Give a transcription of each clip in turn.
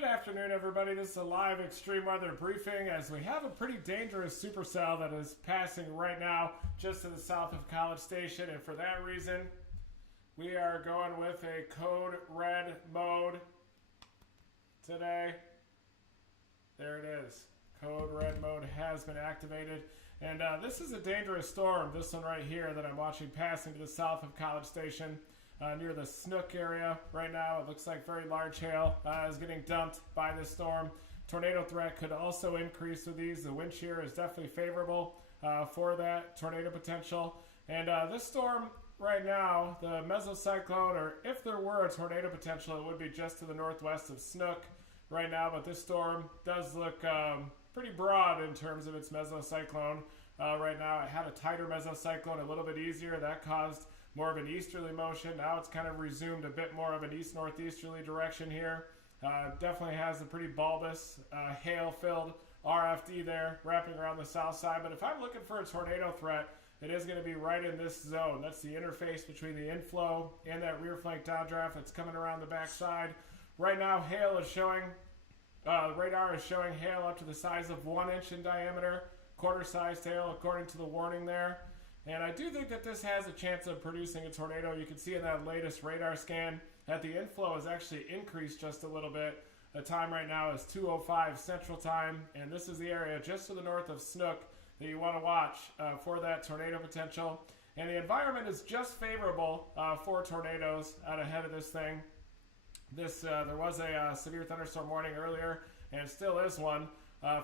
Good afternoon, everybody. This is a live extreme weather briefing as we have a pretty dangerous supercell that is passing right now just to the south of College Station, and for that reason, we are going with a code red mode today. There it is. Code red mode has been activated, and this is a dangerous storm, this one right here that I'm watching passing to the south of College Station. Near the Snook area right now. It looks like very large hail is getting dumped by this storm. Tornado threat could also increase with these. The wind shear is definitely favorable for that tornado potential. And this storm right now, the mesocyclone, or if there were a tornado potential, it would be just to the northwest of Snook right now. But this storm does look pretty broad in terms of its mesocyclone right now. It had a tighter mesocyclone, a little bit easier. That caused more of an easterly motion. Now it's kind of resumed a bit more of an east-northeasterly direction here. Definitely has a pretty bulbous, hail-filled RFD there wrapping around the south side. But if I'm looking for a tornado threat, it is going to be right in this zone. That's the interface between the inflow and that rear flank downdraft that's coming around the backside. Right now, hail is showing, radar is showing hail up to the size of 1 inch in diameter, quarter-sized hail according to the warning there. And I do think that this has a chance of producing a tornado. You can see in that latest radar scan that the inflow has actually increased just a little bit. The time right now is 2:05 Central Time, and this is the area just to the north of Snook that you want to watch for that tornado potential. And the environment is just favorable for tornadoes out ahead of this thing. There was a severe thunderstorm warning earlier, and still is one.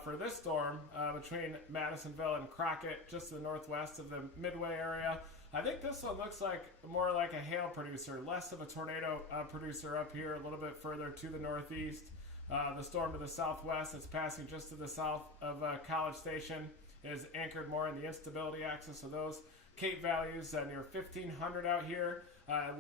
For this storm between Madisonville and Crockett, just to the northwest of the Midway area. I think this one looks like more like a hail producer, less of a tornado producer up here, a little bit further to the northeast. The storm to the southwest that's passing just to the south of College Station is anchored more in the instability axis. So those Cape values near 1,500 out here.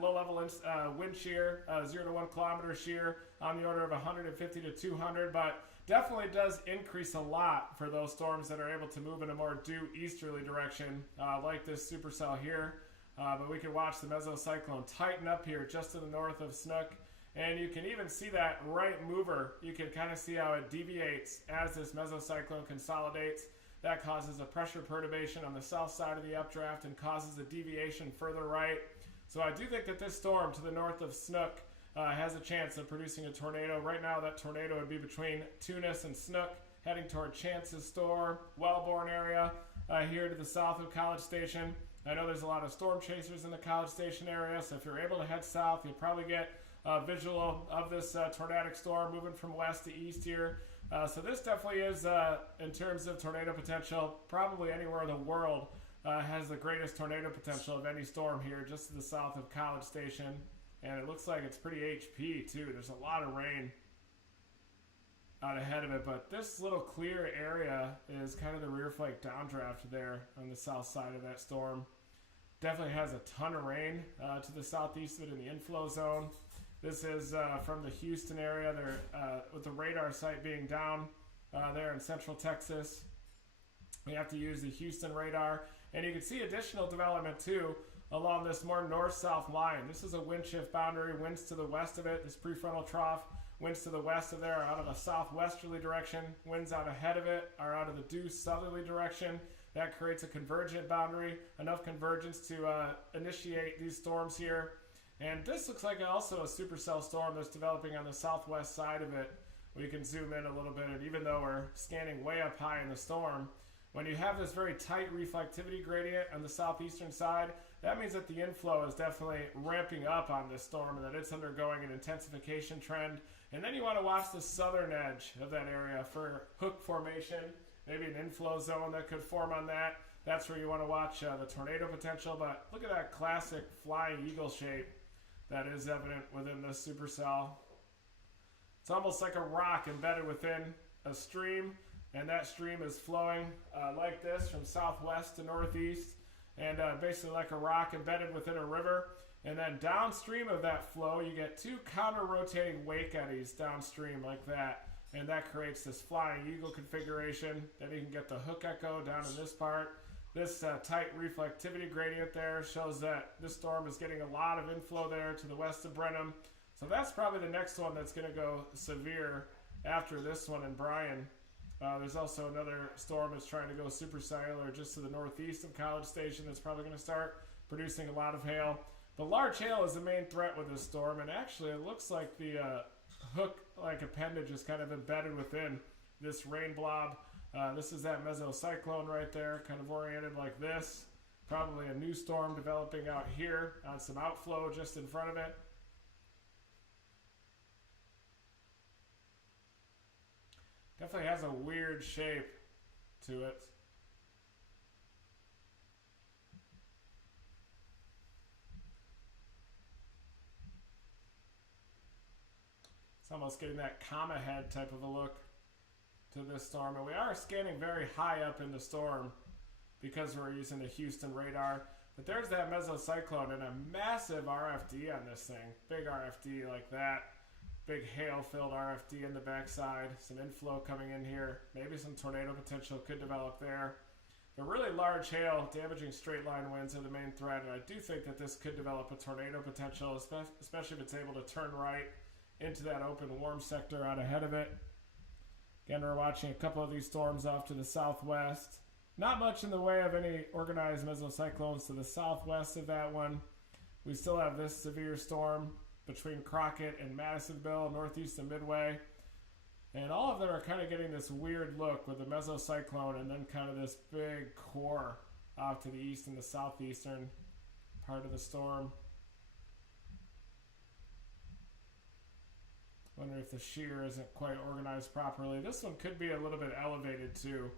Low-level wind shear, 0 to 1 kilometer shear on the order of 150 to 200, but definitely does increase a lot for those storms that are able to move in a more due easterly direction, like this supercell here. But we can watch the mesocyclone tighten up here just to the north of Snook, and you can even see that right mover. You can kind of see how it deviates as this mesocyclone consolidates. That causes a pressure perturbation on the south side of the updraft and causes a deviation further right. So I do think that this storm to the north of Snook has a chance of producing a tornado. Right now, that tornado would be between Tunis and Snook, heading toward Chance's Store, Wellborn area, here to the south of College Station. I know there's a lot of storm chasers in the College Station area, so if you're able to head south, you'll probably get a visual of this tornadic storm moving from west to east here. So this definitely is, in terms of tornado potential, probably anywhere in the world has the greatest tornado potential of any storm here, just to the south of College Station. And it looks like it's pretty HP too. There's a lot of rain out ahead of it, but this little clear area is kind of the rear flank downdraft there on the south side of that storm. Definitely has a ton of rain to the southeast of it in the inflow zone. This is from the Houston area there, with the radar site being down there in central Texas. We have to use the Houston radar, and you can see additional development too along this more north-south line. This is a wind shift boundary. Winds to the west of it, this prefrontal trough, winds to the west of there are out of a southwesterly direction. Winds out ahead of it are out of the due southerly direction. That creates a convergent boundary, enough convergence to initiate these storms here. And this looks like also a supercell storm that's developing on the southwest side of it. We can zoom in a little bit, and even though we're scanning way up high in the storm, when you have this very tight reflectivity gradient on the southeastern side, that means that the inflow is definitely ramping up on this storm and that it's undergoing an intensification trend. And then you want to watch the southern edge of that area for hook formation, maybe an inflow zone that could form on that. That's where you want to watch the tornado potential. But look at that classic flying eagle shape that is evident within this supercell. It's almost like a rock embedded within a stream, and that stream is flowing like this from southwest to northeast. And basically like a rock embedded within a river. And then downstream of that flow, you get two counter-rotating wake eddies downstream like that. And that creates this flying eagle configuration. Then you can get the hook echo down in this part. This tight reflectivity gradient there shows that this storm is getting a lot of inflow there to the west of Brenham. So that's probably the next one that's going to go severe after this one in Bryan. There's also another storm that's trying to go supercellular just to the northeast of College Station that's probably going to start producing a lot of hail. But large hail is the main threat with this storm, and actually it looks like the hook-like appendage is kind of embedded within this rain blob. This is that mesocyclone right there, kind of oriented like this. Probably a new storm developing out here on some outflow just in front of it. Definitely has a weird shape to it. It's almost getting that comma head type of a look to this storm. And we are scanning very high up in the storm because we're using the Houston radar. But there's that mesocyclone and a massive RFD on this thing. Big RFD like that. Big hail-filled RFD in the backside. Some inflow coming in here. Maybe some tornado potential could develop there. But really large hail, damaging straight line winds are the main threat. And I do think that this could develop a tornado potential, especially if it's able to turn right into that open warm sector out ahead of it. Again, we're watching a couple of these storms off to the southwest. Not much in the way of any organized mesocyclones to the southwest of that one. We still have this severe storm between Crockett and Madisonville, northeast of Midway. And all of them are kind of getting this weird look with the mesocyclone and then kind of this big core off to the east and the southeastern part of the storm. Wonder if the shear isn't quite organized properly. This one could be a little bit elevated too.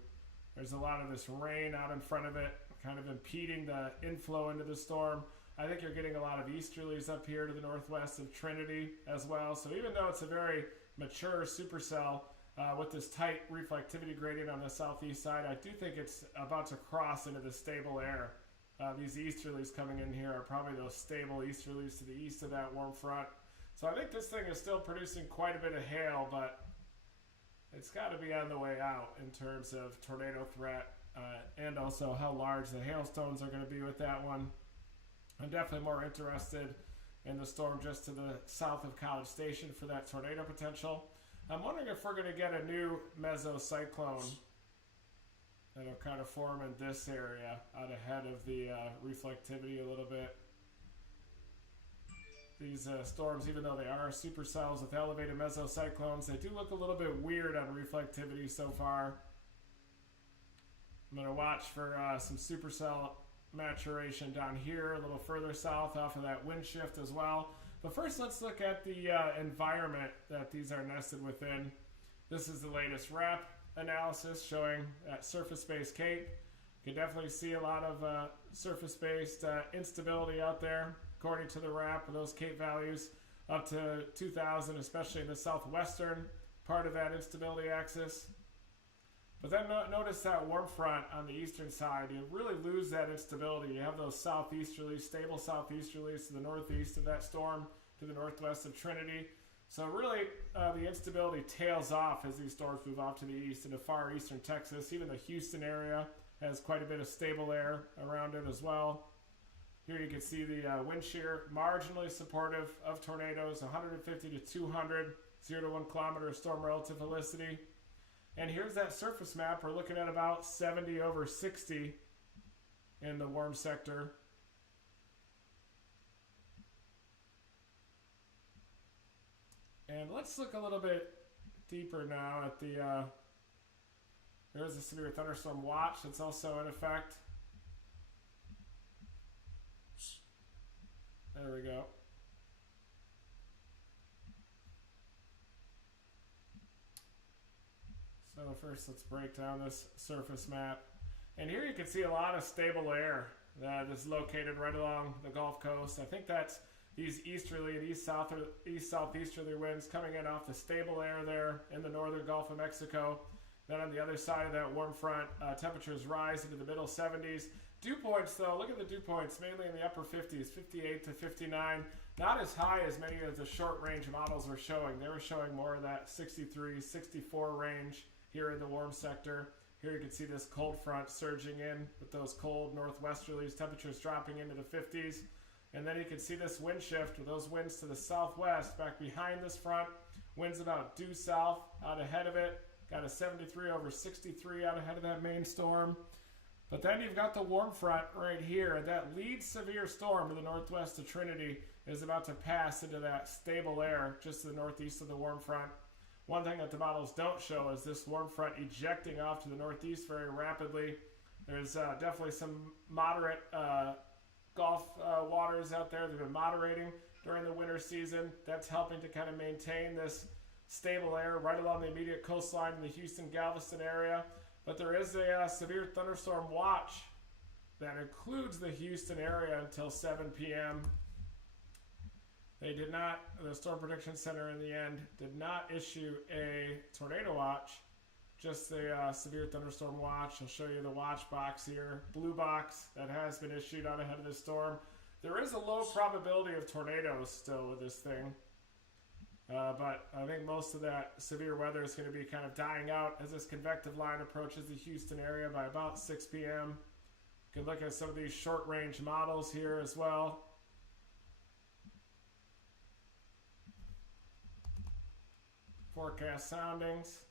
There's a lot of this rain out in front of it, kind of impeding the inflow into the storm. I think you're getting a lot of easterlies up here to the northwest of Trinity as well. So even though it's a very mature supercell with this tight reflectivity gradient on the southeast side, I do think it's about to cross into the stable air. These easterlies coming in here are probably those stable easterlies to the east of that warm front. So I think this thing is still producing quite a bit of hail, but it's got to be on the way out in terms of tornado threat and also how large the hailstones are going to be with that one. I'm definitely more interested in the storm just to the south of College Station for that tornado potential. I'm wondering if we're going to get a new mesocyclone that'll kind of form in this area out ahead of the reflectivity a little bit. These storms, even though they are supercells with elevated mesocyclones, they do look a little bit weird on reflectivity so far. I'm going to watch for some supercell maturation down here, a little further south off of that wind shift as well. But first, let's look at the environment that these are nested within. This is the latest RAP analysis showing that surface-based cape. You can definitely see a lot of surface-based instability out there, according to the RAP, with those cape values up to 2,000, especially in the southwestern part of that instability axis. But then notice that warm front on the eastern side. You really lose that instability. You have those southeasterlies, stable southeasterlies to the northeast of that storm, to the northwest of Trinity. So really, the instability tails off as these storms move off to the east into far eastern Texas. Even the Houston area has quite a bit of stable air around it as well. Here you can see the wind shear, marginally supportive of tornadoes, 150 to 200, 0 to 1 kilometer storm relative helicity. And here's that surface map. We're looking at about 70 over 60 in the warm sector. And let's look a little bit deeper now at the, there's a severe thunderstorm watch that's also in effect. There we go. So first let's break down this surface map. And here you can see a lot of stable air that is located right along the Gulf Coast. I think that's these easterly and east-southeasterly winds coming in off the stable air there in the northern Gulf of Mexico. Then on the other side of that warm front, temperatures rise into the middle 70s. Dew points, though, look at the dew points, mainly in the upper 50s, 58 to 59. Not as high as many of the short-range models were showing. They were showing more of that 63, 64 range here in the warm sector. Here you can see this cold front surging in with those cold northwesterlies, temperatures dropping into the 50s. And then you can see this wind shift with those winds to the southwest back behind this front. Winds about due south out ahead of it. Got a 73 over 63 out ahead of that main storm. But then you've got the warm front right here, and that lead severe storm to the northwest of Trinity is about to pass into that stable air just to the northeast of the warm front. One thing that the models don't show is this warm front ejecting off to the northeast very rapidly. There's definitely some moderate Gulf waters out there that have been moderating during the winter season. That's helping to kind of maintain this stable air right along the immediate coastline in the Houston-Galveston area. But there is a severe thunderstorm watch that includes the Houston area until 7 p.m. They did not, the Storm Prediction Center in the end, did not issue a tornado watch, just a severe thunderstorm watch. I'll show you the watch box here, blue box that has been issued out ahead of the storm. There is a low probability of tornadoes still with this thing. But I think most of that severe weather is going to be kind of dying out as this convective line approaches the Houston area by about 6 p.m. You can look at some of these short-range models here as well. Forecast soundings.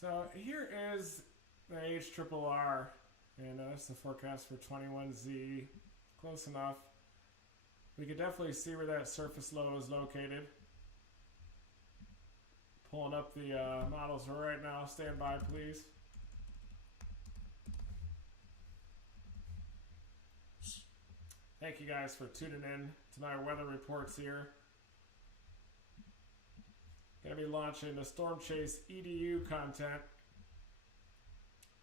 So here is the HRRR, and that's the forecast for 21Z. Close enough. We can definitely see where that surface low is located. Pulling up the models right now. Stand by, please. Thank you guys for tuning in to my weather reports here. Going to be launching the Storm Chase EDU content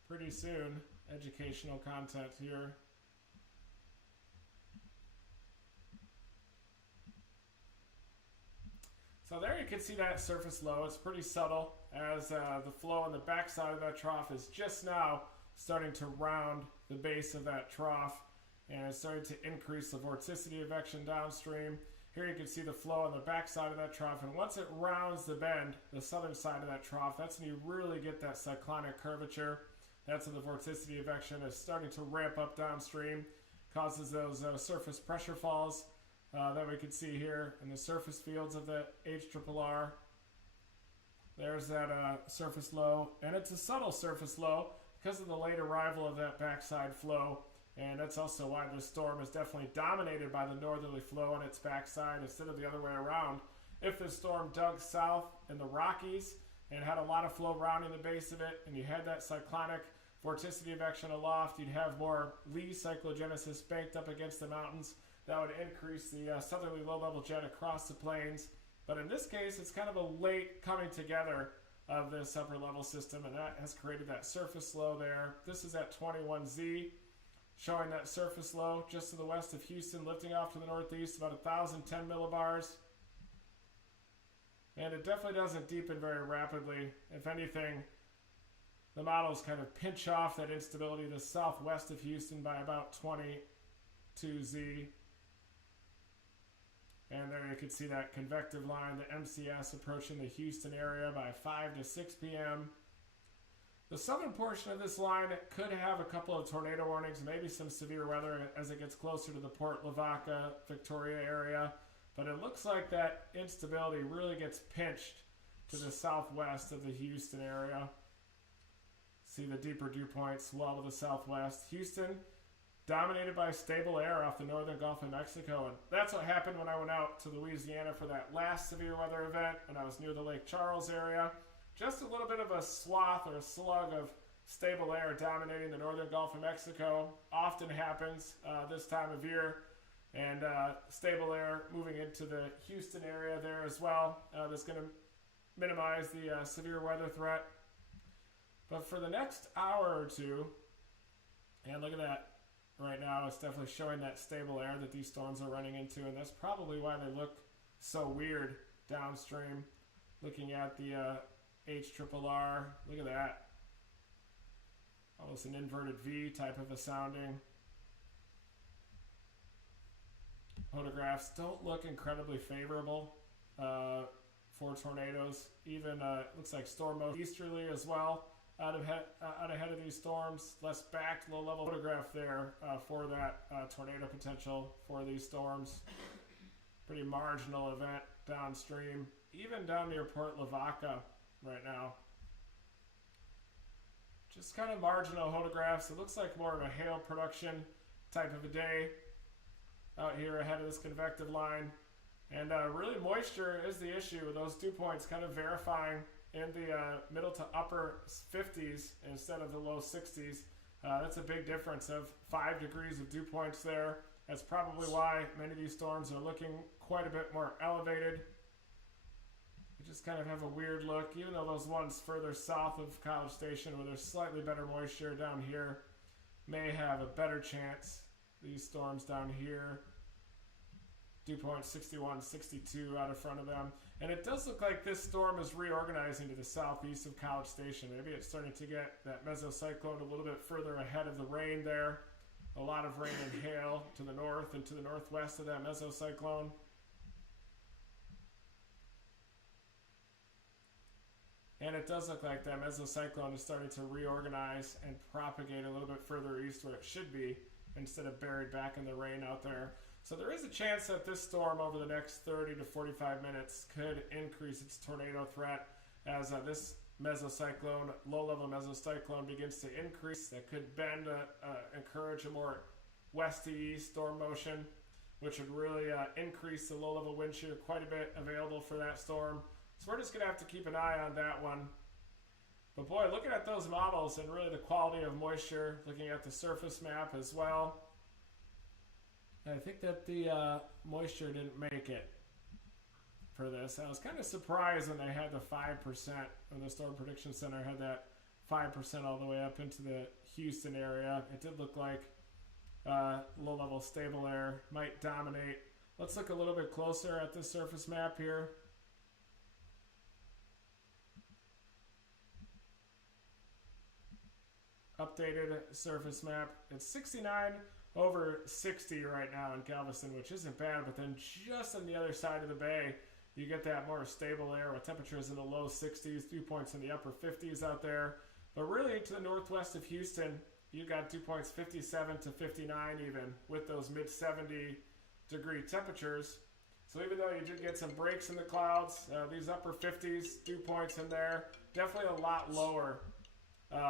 pretty soon. Educational content here. So there you can see that surface low. It's pretty subtle as the flow on the backside of that trough is just now starting to round the base of that trough, and it's starting to increase the vorticity advection downstream. Here you can see the flow on the backside of that trough, and once it rounds the bend, the southern side of that trough, that's when you really get that cyclonic curvature. That's when the vorticity advection is starting to ramp up downstream, causes those surface pressure falls that we can see here in the surface fields of the HRRR. There's that surface low, and it's a subtle surface low because of the late arrival of that backside flow. And that's also why this storm is definitely dominated by the northerly flow on its backside instead of the other way around. If the storm dug south in the Rockies and had a lot of flow rounding the base of it, and you had that cyclonic vorticity advection aloft, you'd have more lee cyclogenesis banked up against the mountains. That would increase the southerly low-level jet across the plains. But in this case, it's kind of a late coming together of this upper-level system, and that has created that surface low there. This is at 21Z. Showing that surface low just to the west of Houston, lifting off to the northeast, about 1,010 millibars. And it definitely doesn't deepen very rapidly. If anything, the models kind of pinch off that instability to the southwest of Houston by about 22Z. And there you can see that convective line, the MCS, approaching the Houston area by 5 to 6 p.m. The southern portion of this line could have a couple of tornado warnings, maybe some severe weather as it gets closer to the Port Lavaca, Victoria area. But it looks like that instability really gets pinched to the southwest of the Houston area. See the deeper dew points well to the southwest. Houston, dominated by stable air off the northern Gulf of Mexico. And that's what happened when I went out to Louisiana for that last severe weather event when I was near the Lake Charles area. Just a little bit of a swath or a slug of stable air dominating the northern Gulf of Mexico. Often happens this time of year. And stable air moving into the Houston area there as well. That's going to minimize the severe weather threat. But for the next hour or two, and look at that. Right now, it's definitely showing that stable air that these storms are running into, and that's probably why they look so weird downstream. Looking at the HRRR, look at that. Almost an inverted V type of a sounding. Photographs don't look incredibly favorable for tornadoes. Even it looks like storm mode easterly as well. Out ahead of these storms, less backed, low-level photograph there for that tornado potential for these storms. Pretty marginal event downstream, even down near Port Lavaca right now. Just kind of marginal photographs. It looks like more of a hail production type of a day out here ahead of this convective line. And really moisture is the issue. Those dew points kind of verifying in the middle to upper 50s instead of the low 60s. That's a big difference of 5 degrees of dew points there. That's probably why many of these storms are looking quite a bit more elevated. They just kind of have a weird look, even though those ones further south of College Station where there's slightly better moisture down here may have a better chance. These storms down here, dew point 61, 62 out in front of them. And it does look like this storm is reorganizing to the southeast of College Station. Maybe it's starting to get that mesocyclone a little bit further ahead of the rain there. A lot of rain and hail to the north and to the northwest of that mesocyclone. And it does look like that mesocyclone is starting to reorganize and propagate a little bit further east where it should be instead of buried back in the rain out there. So there is a chance that this storm over the next 30 to 45 minutes could increase its tornado threat as this mesocyclone, low-level mesocyclone begins to increase. That could bend, encourage a more west to east storm motion, which would really increase the low-level wind shear quite a bit available for that storm. So we're just going to have to keep an eye on that one. But boy, looking at those models and really the quality of moisture, looking at the surface map as well, I think that the moisture didn't make it for this. I was kind of surprised when they had the 5%, when the Storm Prediction Center had that 5% all the way up into the Houston area. It did look like low-level stable air might dominate. Let's look a little bit closer at this surface map here. Updated surface map. It's 69 over 60 right now in Galveston, which isn't bad, but then just on the other side of the bay, you get that more stable air with temperatures in the low 60s, dew points in the upper 50s out there. But really to the northwest of Houston, you got dew points 57 to 59 even, with those mid 70 degree temperatures. So even though you did get some breaks in the clouds, these upper 50s dew points in there, definitely a lot lower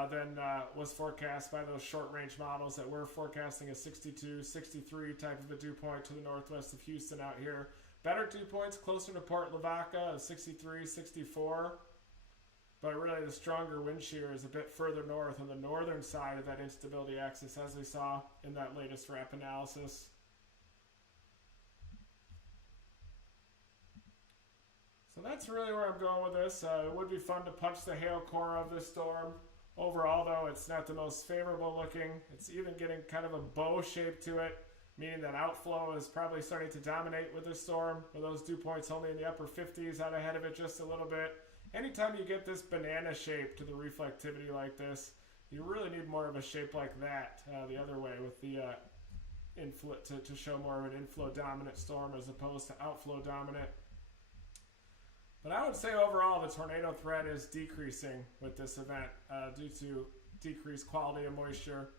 than was forecast by those short-range models that were forecasting a 62, 63 type of a dew point to the northwest of Houston out here. Better dew points closer to Port Lavaca, 63, 64. But really the stronger wind shear is a bit further north on the northern side of that instability axis, as we saw in that latest RAP analysis. So that's really where I'm going with this. It would be fun to punch the hail core of this storm. Overall, though, it's not the most favorable looking. It's even getting kind of a bow shape to it, meaning that outflow is probably starting to dominate with this storm, with those dew points only in the upper 50s out ahead of it just a little bit. Anytime you get this banana shape to the reflectivity like this, you really need more of a shape like that the other way with the inflow to show more of an inflow dominant storm as opposed to outflow dominant. But I would say overall the tornado threat is decreasing with this event due to decreased quality of moisture.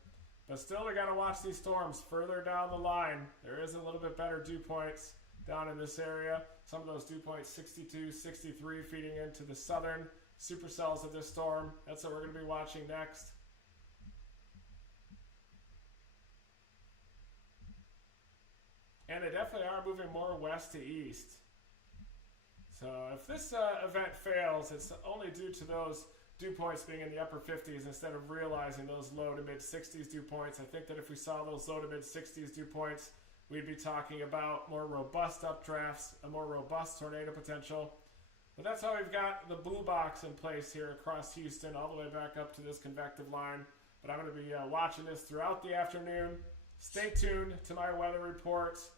But still, we got to watch these storms further down the line. There is a little bit better dew points down in this area. Some of those dew points 62, 63 feeding into the southern supercells of this storm. That's what we're going to be watching next. And they definitely are moving more west to east. So if this event fails, it's only due to those dew points being in the upper 50s instead of realizing those low to mid 60s dew points. I think that if we saw those low to mid 60s dew points, we'd be talking about more robust updrafts, a more robust tornado potential. But that's how we've got the blue box in place here across Houston, all the way back up to this convective line. But I'm going to be watching this throughout the afternoon. Stay tuned to my weather reports.